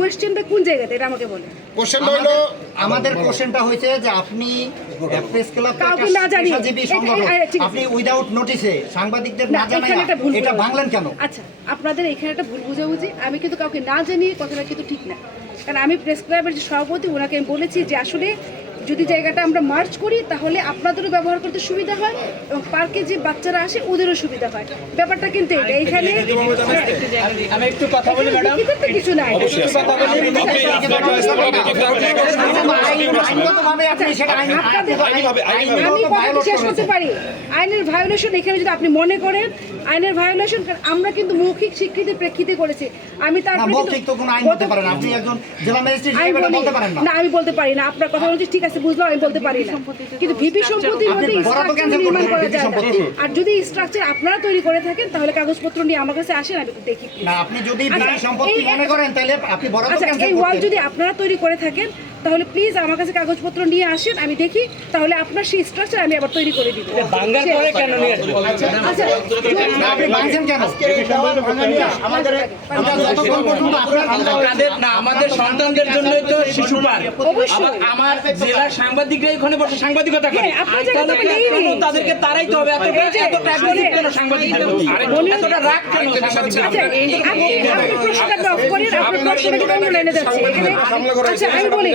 কোশ্চেনটা কোন জায়গাতে এটা আমাকে বলেন। কোশ্চেনটা হলো আমাদের কোশ্চেনটা হয়েছে যে আপনি প্রেস ক্লাব কাউকে না জানিয়ে আপনি উইদাউট নোটিসে সাংবাদিকদের না জানায় এটা ভাঙলেন কেন? আচ্ছা, আপনাদের এখানে একটা ভুল বুঝাবুঝি, আমি কিন্তু কাউকে না জানিয়ে কথাটা কিন্তু ঠিক না। কারণ আমি প্রেস ক্লাবের যে সভাপতি ওনাকে আমি বলেছি যে আসলে যদি জায়গাটা আমরা মার্চ করি তাহলে আপনাদেরও ব্যবহার করতে সুবিধা হয় এবং পার্কে যে বাচ্চারা আসে ওদেরও সুবিধা হয়। ব্যাপারটা কিন্তু এটা এইখানে আমি একটু কথা বলি ম্যাডাম, কিছু নাই। আমি শেষ করতে পারি। আইনের ভায়োলেশন এখানে যদি আপনি মনে করেন আইনের ভায়োলেশন, কারণ আমরা কিন্তু মৌখিক স্বীকৃতির প্রেক্ষিতে করেছি। আমি তারপরে মৌখিক তো কোনো আইন হতে পারে না, আপনি একজন জেলা ম্যাজিস্ট্রেট হিসেবে বলতে পারেন না। না, আমি বলতে পারি না। আপনার কথা বলছি ঠিক আছে, বুঝলাম, আমি বলতে পারি না। কিন্তু ভিপি সম্পত্তির মধ্যে স্ট্রাকচার নির্মাণ করা যায় না। আর যদি স্ট্রাকচার আপনারা তৈরি করে থাকেন তাহলে কাগজপত্র নিয়ে আমার কাছে আসেন, আমি দেখি। না, আপনি যদি ভিপি সম্পত্তি মনে করেন তাহলে আপনি বরাদ্দ ক্যান্সেল করতে। এই ওয়াল যদি আপনারা তৈরি করে থাকেন তাহলে প্লিজ আমার কাছে কাগজপত্র নিয়ে আসেন, আমি দেখি, তাহলে আপনার সেই স্ট্রাকচার আমি আবার তৈরি করে দিব। বাঙ্গার পরে কেন নিয়ে আসবেন? আচ্ছা, আপনি ভাঙছেন কেন? আমাদের না, আমাদের সন্তানদের জন্য তো শিশু পার্ক। আমার জেলার সাংবাদিকরা এখানে বসে সাংবাদিকতা করে, তাদেরকে তারাইতে হবে। এতটা কেন সাংবাদিকদের প্রতি? এতটা রাগ কেন সাংবাদিকদের? আমি বলি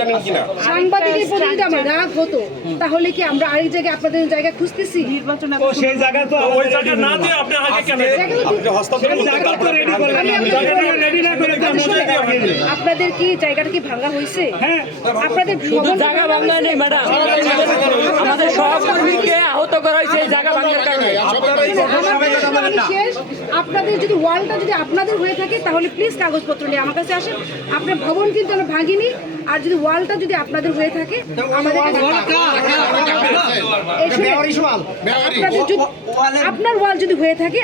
সাংবাদিকের প্রতি যদি আমার রাগ হতো তাহলে কি আমরা আরেক জায়গায় আপনাদের জায়গা খুঁজতেছি? সেই জায়গা তো ওই জায়গা না দিয়ে আপনি আগে কেন আপনি হস্তান্তর করতে তারপর রেডি করলেন, জায়গাটা রেডি না করে আপনাদের কি জায়গাটা কি ভাঙা হয়েছে? হ্যাঁ, আপনাদের জায়গা ভাঙা নেই ম্যাডাম, আমাদের সহকর্মীকে আহত করা হয়েছে এই জায়গা ভাঙার কারণে। আপনাদের যদি ওয়ালটা যদি আপনাদের হয়ে থাকে তাহলে প্লিজ কাগজপত্র নিয়ে আমার কাছে আসেন। আপনার ভবন কিন্তু আমরা ভাঙিনি। আর যদি ওয়ালটা যদি আপনাদের হয়ে থাকে আপনার ওয়াল যদি হয়ে থাকে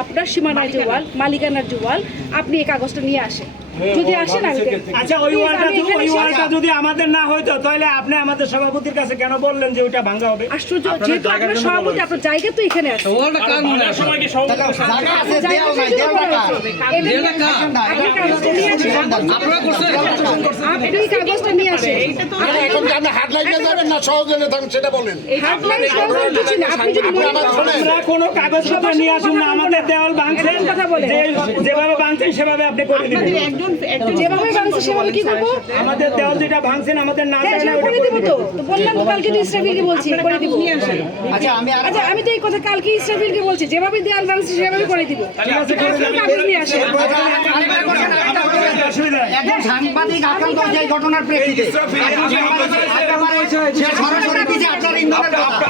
আপনার সীমানায় যে ওয়াল, মালিকানার যে ওয়াল, আপনি এই কাগজটা নিয়ে আসেন। যদি আসেন আমি আচ্ছা, ওই ওয়ালটা যদি আমাদের না হইতো তাহলে আপনি আমাদের সভাপতির কাছে কেন বললেন যে ওইটা ভাঙা হবে? আশ্চর্য, যেহেতু আপনার সভাপতি আপনার জায়গা তো এখানে আছে। কাগজটা নিয়ে আসেন। এখন কি আপনি হাটলাইনে যাবেন না সহজে থাকুন সেটা বলেন। আমরা কোনো কাগজপত্র নিয়ে আসুন না, আমাদের দেওয়াল ভাঙছেন, যেভাবে ভাঙছেন সেভাবে আপনি করে দিবেন। যেভাবে ভাঙছে সেভাবে কি করবো? আমাদের দেওয়াল যেটা ভাঙছেন আমাদের না করে দিব তো। বললাম তো কালকে ইসরাফিলকে বলছি করে দিব। আচ্ছা, আমি তো এই কথা কালকে ইসরাফিলকে বলছি, যেভাবে দেওয়াল ভাঙছে সেভাবে করে দিব। কাগজ নিয়ে আসেন। একজন সাংবাদিক আক্রান্ত হয়েছে এই ঘটনার প্রেক্ষিতে সরাসরি দিয়েছে আপনার ইন্ধনের কথা।